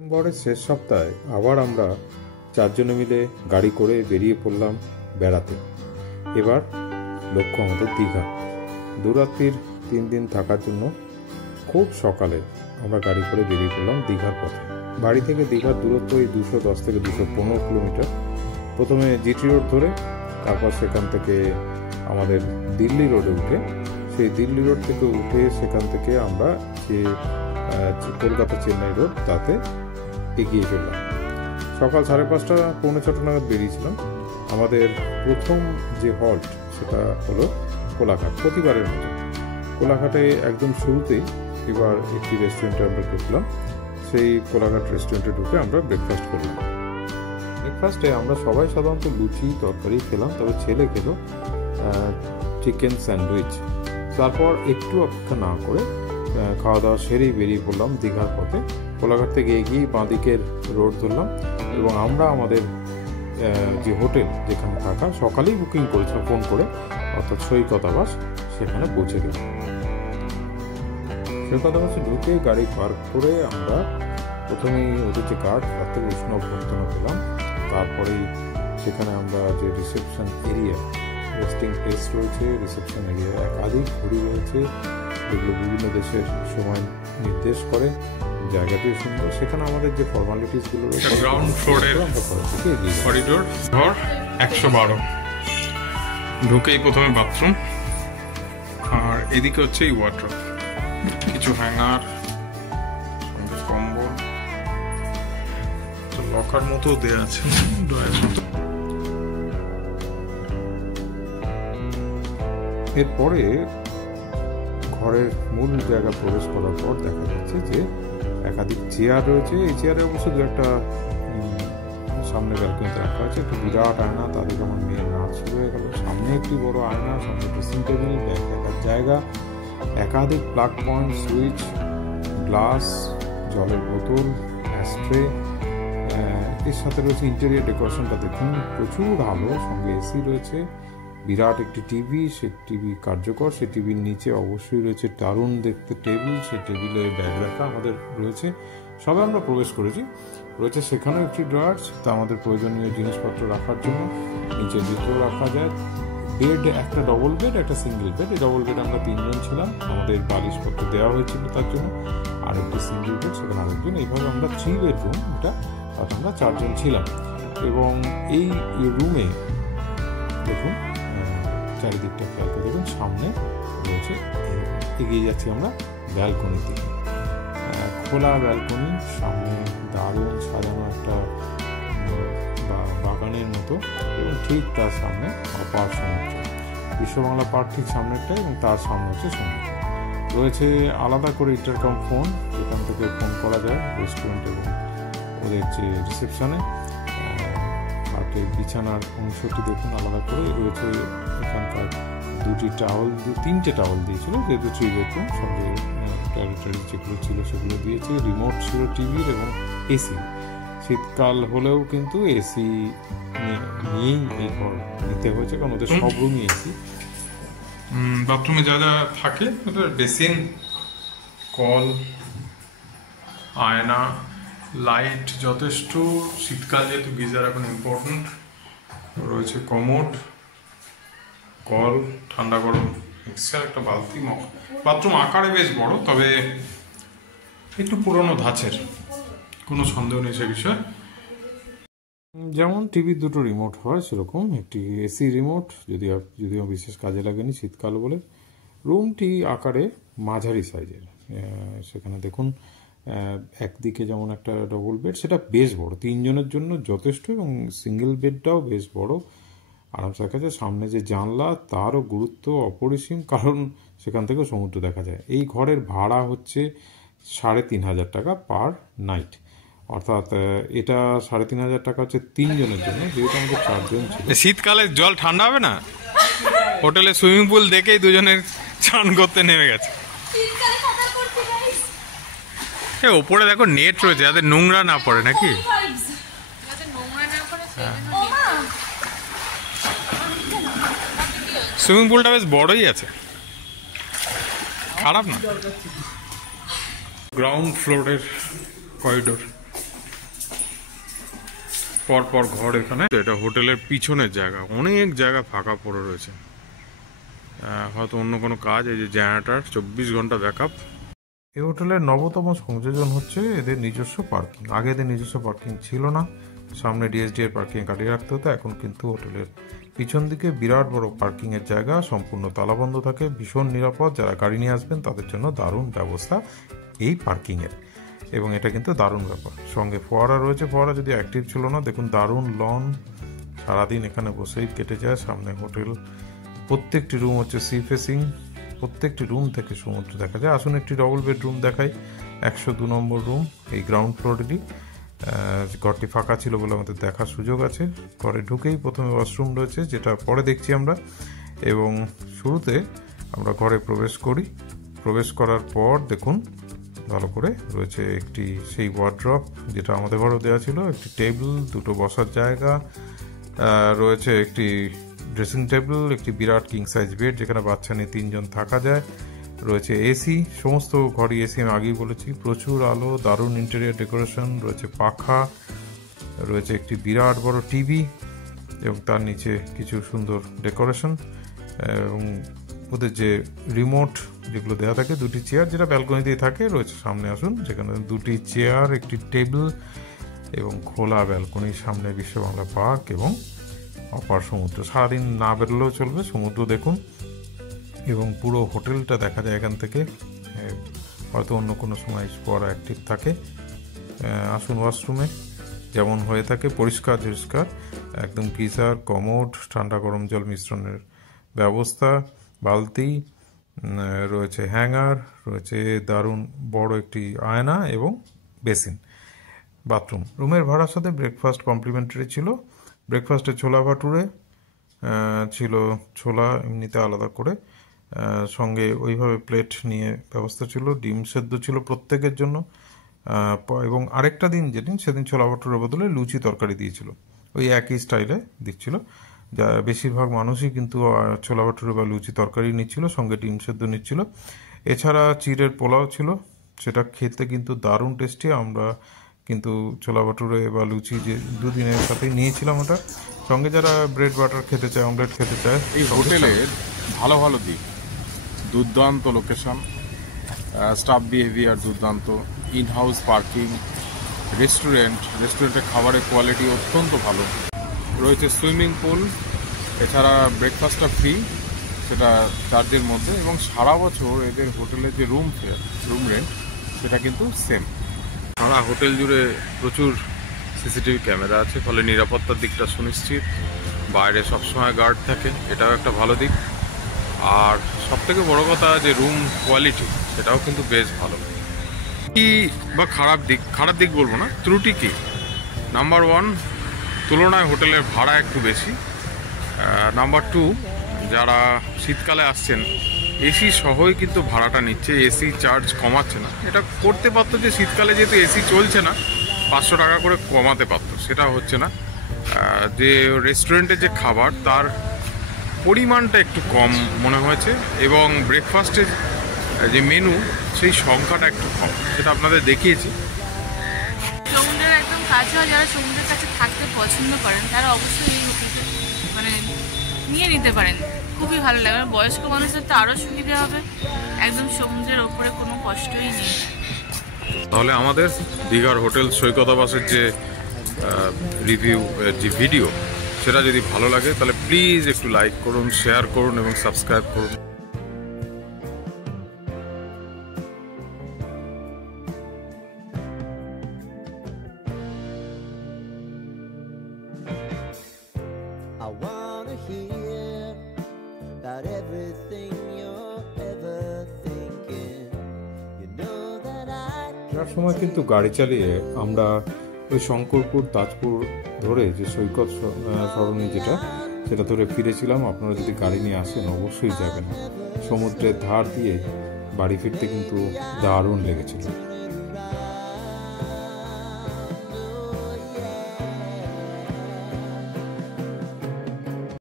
ডিসেম্বরের শেষ সপ্তাহে আবার আমরা চারজনে মিলে গাড়ি করে বেরিয়ে পড়লাম বেড়াতে। এবার লক্ষ্য আমাদের দীঘা। দুরাত্রির 3 দিন থাকার জন্য খুব সকালে আমরা গাড়ি করে বেরিয়ে পড়লাম দীঘার পথে। বাড়ি থেকে দীঘার দূরত্ব এই 210 থেকে 215 কিলোমিটার। প্রথমে জিটি রোড ধরে, তারপর সেখান থেকে আমাদের দিল্লি রোডে উঠে, সেই দিল্লি রোড থেকে উঠে সেখান থেকে আমরা যে কলকাতা চেন্নাই রোড তাতে এগিয়ে চললাম। সকাল 5:30 পৌনে 6 নাগাদ বেরিয়েছিলাম। আমাদের প্রথম যে হল্ট সেটা হলো কোলাঘাট। প্রতিবারের মতো কোলাঘাটে একদম শুরুতেই এবার একটি রেস্টুরেন্টে আমরা ঢুকলাম। সেই কোলাঘাট রেস্টুরেন্টে ঢুকে আমরা ব্রেকফাস্ট করলাম। ব্রেকফাস্টে আমরা সবাই সাধারণত লুচি তরকারি খেলাম, তবে ছেলে খেলো চিকেন স্যান্ডউইচ। তারপর একটু অপেক্ষা না করে খাওয়া দাওয়া সেরেই বেরিয়ে পড়লাম দীঘার পথে। কোলাঘাট থেকে এগিয়ে বাঁদিকের রোড ধরলাম এবং আমরা আমাদের যে হোটেল যেখানে থাকা সকালেই বুকিং করেছিলাম ফোন করে, অর্থাৎ সৈকত আবাস, সেখানে পৌঁছে গেলাম। সৈকত আবাসে ঢুকে গাড়ি পার্ক করে আমরা প্রথমেই ওদের যে গার্ড তার থেকে উষ্ণ অভ্যর্থনা পেলাম। তারপরেই সেখানে আমরা যে রিসেপশন এরিয়া, রেস্টিং প্লেস রয়েছে, রিসেপশন এরিয়া একাধিক ঘড়ি রয়েছে যেগুলো বিভিন্ন দেশের সময় নির্দেশ করে। জায়গাটিও সুন্দর। সেখানে আমাদের যে ফর্মালিটিসগুলো রয়েছে, গ্রাউন্ড ফ্লোরের করিডোর ঘর 112, ঢুকেই প্রথমে বাথরুম, আর এদিকে হচ্ছে এই ওয়ার্ডরোব, কিছু হ্যাঙ্গার, কম্বল, লকার মতো দেয়া আছে, ড্রয়ার মতো। এরপরে ঘরের মূল জায়গা প্রবেশ করার পর দেখা যাচ্ছে যে একাধিক চেয়ার রয়েছে। এই চেয়ারে অবশ্য দু একটা সামনে ব্যালকনিতে রাখা হয়েছে। একটা বিরাট আয়না, তাদের আমার মেয়ের নাচ শুরু হয়ে গেল। সামনে একটি বড় আয়না, সামনে ড্রেসিং টেবিল, ব্যাগ রাখার জায়গা, একাধিক প্লাগ পয়েন্ট, সুইচ, গ্লাস, জলের বোতল, অ্যাস্ট্রে। এর সাথে রয়েছে ইন্টেরিয়ার ডেকোরেশনটা দেখুন, প্রচুর আলো, সঙ্গে এসি রয়েছে, বিরাট একটি টিভি, সে টিভি কার্যকর। সে টিভির নিচে অবশ্যই রয়েছে দারুণ দেখতে টেবিল, সেই টেবিলে ব্যাগ রাখা আমাদের রয়েছে। সবে আমরা প্রবেশ করেছি, রয়েছে সেখানেও একটি ড্রয়ার, তা আমাদের প্রয়োজনীয় জিনিসপত্র রাখার জন্য। নিচে জুতো রাখা যায়। বেড, একটা ডবল বেড, একটা সিঙ্গেল বেড। এই ডবল বেড আমরা 3 জন ছিলাম, আমাদের বালিশপত্র দেওয়া হয়েছিল তার জন্য। আর একটি সিঙ্গেল বেড, সেখানে আরেকজন। এইভাবে আমরা 3 বেডরুম, এটা তাতে আমরা 4 জন ছিলাম। এবং এই রুমে দেখুন চারিদিকটা খেয়াল করে দেখুন, সামনে রয়েছে, এগিয়ে যাচ্ছি আমরা ব্যালকনির দিকে। খোলা ব্যালকনি, সামনে দারুণ সাজানো একটা বাগানের মতো, এবং ঠিক তার সামনে অপার সমুদ্র। বিশ্ববাংলা পার্ক ঠিক সামনেরটা, এবং তার সামনে হচ্ছে সমুদ্র। রয়েছে আলাদা করে ইন্টারকম ফোন, যেখান থেকে ফোন করা যায় রেস্টুরেন্ট এবং ওদের যে রিসেপশনে। পার্কের বিছানার অংশটি দেখুন আলাদা করে রয়েছে। এখানকার 2টি টাওয়াল, 3টে টাওয়াল দিয়েছিল, যেহেতু 3 বেডরুম, সঙ্গে টয়লেটারি যেগুলো ছিল সেগুলো দিয়েছে। রিমোট ছিল টিভির এবং এসি। শীতকাল হলেও কিন্তু এসি নিয়েই এই ঘর নিতে হয়েছে, কারণ ওদের সব রুমই এসি। বাথরুমে যা যা থাকে, বেসিন, কল, আয়না, লাইট যথেষ্ট। শীতকাল যেহেতু গিজার এখন ইম্পর্টেন্ট, রয়েছে কমোড, কল, ঠান্ডা গরম মিক্সার, একটা বালতি। বাথরুম আকারে বেশ বড়, তবে একটু পুরনো ধাঁচের, কোনো সন্দেহ নেই সে বিষয়ে। যেমন টিভির 2টো রিমোট হয়, সেরকম একটি এসি রিমোট, যদিও বিশেষ কাজে লাগেনি শীতকাল বলে। রুমটি আকারে মাঝারি সাইজের। সেখানে দেখুন একদিকে যেমন একটা ডবল বেড, সেটা বেশ বড়, 3 জনের জন্য যথেষ্ট, এবং সিঙ্গেল বেডটাও বেশ বড়, আরামসে দেখা যায়। সামনে যে জানলা, তারও গুরুত্ব অপরিসীম, কারণ সেখান থেকে সমুদ্র দেখা যায়। এই ঘরের ভাড়া হচ্ছে 3,500 টাকা পার নাইট, অর্থাৎ এটা 3,500 টাকা হচ্ছে 3 জনের জন্য, যেহেতু আমাদের 4 জন ছিল। শীতকালে জল ঠান্ডা হবে না? হোটেলে সুইমিং পুল দেখেই দুজনের চান করতে নেমে গেছে। ওপরে দেখো নেট রয়েছে, যাতে নোংরা না পড়ে, নাকি? সুইমিং পুলটা বেশ বড়ই আছে, খারাপ না। গ্রাউন্ড ফ্লোরের করিডোর, পর পর ঘর এখানে। এটা হোটেলের পিছনের জায়গা, অনেক জায়গা ফাঁকা পড়ে রয়েছে, হয়তো অন্য কোনো কাজ। এই যে জেনারেটর 24 ঘন্টা ব্যাকআপ। এই হোটেলের নবতম সংযোজন হচ্ছে এদের নিজস্ব পার্কিং। আগে এদের নিজস্ব পার্কিং ছিল না, সামনে ডিএসডি এর পার্কিং গাড়ি রাখতে হতো। এখন কিন্তু হোটেলের পিছন দিকে বিরাট বড় পার্কিং এর জায়গা, সম্পূর্ণ তালাবন্ধ থাকে, ভীষণ নিরাপদ। যারা গাড়ি নিয়ে আসবেন তাদের জন্য দারুণ ব্যবস্থা এই পার্কিং এর, এবং এটা কিন্তু দারুণ ব্যাপার। সঙ্গে ফোয়ারা রয়েছে, ফোয়ারা যদি অ্যাক্টিভ ছিল না। দেখুন দারুণ লন, সারাদিন এখানে বসেই কেটে যায়। সামনে হোটেল, প্রত্যেকটি রুম হচ্ছে সি ফেসিং, প্রত্যেকটি রুম থেকে সমুদ্র দেখা যায়। আসুন একটি ডবল বেডরুম দেখাই, 102 নম্বর রুম, এই গ্রাউন্ড ফ্লোরেরই। ঘরটি ফাঁকা ছিল বলে আমাদের দেখার সুযোগ আছে। ঘরে ঢুকেই প্রথমে ওয়াশরুম রয়েছে, যেটা পরে দেখছি আমরা, এবং শুরুতে আমরা ঘরে প্রবেশ করি। প্রবেশ করার পর দেখুন ভালো করে রয়েছে একটি সেই ওয়ার্ড্রপ যেটা আমাদের ঘরেও দেওয়া ছিল, একটি টেবিল, দুটো বসার জায়গা রয়েছে, একটি ড্রেসিং টেবিল, একটি বিরাট কিং সাইজ বেড যেখানে বাচ্চা নিয়ে 3 জন থাকা যায়, রয়েছে এসি, সমস্ত ঘরই এসি, আমি আগেই বলেছি, প্রচুর আলো, দারুণ ইন্টেরিয়র ডেকোরেশন, রয়েছে পাখা, রয়েছে একটি বিরাট বড় টিভি, এবং তার নিচে কিছু সুন্দর ডেকোরেশন, এবং ওদের যে রিমোট যেগুলো দেওয়া থাকে, 2টি চেয়ার যেটা ব্যালকনিতেই থাকে রয়েছে। সামনে আসুন, যেখানে 2টি চেয়ার, একটি টেবিল, এবং খোলা ব্যালকনির সামনে বিশ্ব বাংলা পার্ক এবং অপার সমুদ্র। সারাদিন না বেরোলেও চলবে, সমুদ্র দেখুন, এবং পুরো হোটেলটা দেখা যায় এখান থেকে। হয়তো অন্য কোনো সময় স্পট অ্যাক্টিভ থাকে। আসুন ওয়াশরুমে, যেমন হয়ে থাকে পরিষ্কার পরিষ্কার, একদম গিজার, কমোড, ঠান্ডা গরম জল মিশ্রণের ব্যবস্থা, বালতি রয়েছে, হ্যাঙ্গার রয়েছে, দারুণ বড় একটি আয়না এবং বেসিন, বাথরুম। রুমের ভাড়ার সাথে ব্রেকফাস্ট কমপ্লিমেন্টারি ছিল। ব্রেকফাস্টে ছোলা ভাটুরে ছিল, ছোলা এমনিতে আলাদা করে, সঙ্গে ওইভাবে প্লেট নিয়ে ব্যবস্থা ছিল, ডিম সেদ্ধ ছিল প্রত্যেকের জন্য, এবং আরেকটা দিন যেদিন, সেদিন ছোলা ভাটুরের বদলে লুচি তরকারি দিয়েছিল, ওই একই স্টাইলে দিচ্ছিল। যা বেশিরভাগ মানুষই কিন্তু ছোলা ভাটুরে বা লুচি তরকারি নিচ্ছিল, সঙ্গে ডিম সেদ্ধ নিচ্ছিল। এছাড়া চিড়ের পোলাও ছিল, সেটা খেতে কিন্তু দারুণ টেস্টি। আমরা কিন্তু ছোলা ভাটুরে বা লুচি যে দুদিনের সাথেই নিয়েছিলাম ওটা। সঙ্গে যারা ব্রেড বাটার খেতে চায়, অমলেট খেতে চায়, এই হোটেলের ভালো ভালো দিক, দুর্দান্ত লোকেশন, স্টাফ বিহেভিয়ার দুর্দান্ত, ইন হাউস পার্কিং, রেস্টুরেন্টের খাবারের কোয়ালিটি অত্যন্ত ভালো, রয়েছে সুইমিং পুল, এছাড়া ব্রেকফাস্টটা ফ্রি, সেটা চার্জের মধ্যে, এবং সারা বছর এদের হোটেলের যে রুম রেন্ট সেটা কিন্তু সেম। সারা হোটেল জুড়ে প্রচুর সিসিটিভি ক্যামেরা আছে, ফলে নিরাপত্তার দিকটা সুনিশ্চিত। বাইরে সবসময় গার্ড থাকে, এটাও একটা ভালো দিক। আর সবথেকে বড় কথা যে রুম কোয়ালিটি, সেটাও কিন্তু বেশ ভালো। কি বা খারাপ দিক বলবো না, ত্রুটি কি? নাম্বার 1, তুলনায় হোটেলের ভাড়া একটু বেশি। নাম্বার 2, যারা শীতকালে আসছেন এসি সহই কিন্তু ভাড়াটা নিচ্ছে, এসি চার্জ কমাচ্ছে না। এটা করতে পারতো যে শীতকালে যেহেতু এসি চলছে না, 500 টাকা করে কমাতে পারতো, সেটা হচ্ছে না। যে রেস্টুরেন্টের যে খাবার, তার পরিমাণটা একটু কম মনে হয়েছে, এবং ব্রেকফাস্টের যে মেনু, সেই সংখ্যাটা একটু কম, সেটা আপনাদের দেখিয়েছি। সমুদ্রের একদম কাছে, যারা সমুদ্রের কাছে থাকতে পছন্দ করেন তারা অবশ্যই এই হোটেলটা মানে নিয়ে নিতে পারেন, খুবই ভালো লাগে। বয়স্ক মানুষদের তো আরও সুবিধা হবে, একদম সমুদ্রের ওপরে কোনো কষ্টই নেই। তাহলে আমাদের দীঘার হোটেল সৈকতাবাসের যে রিভিউ, যে ভিডিও, সেটা যদি ভালো লাগে তাহলে প্লিজ একটু লাইক করুন, শেয়ার করুন এবং সাবস্ক্রাইব করুন। I wanna hear about everything you're ever thinking. You know that I তার সময় কিন্তু গাড়ি চালিয়ে আমরা ওই শঙ্করপুর, তাজপুর ধরে যে সৈকত সরণি যেটা, সেটা ধরে ফিরেছিলাম। আপনারা যদি গাড়ি নিয়ে আসেন অবশ্যই যাবেন। সমুদ্রের ধার দিয়ে বাড়ি ফিরতে কিন্তু দারুণ লেগেছিল।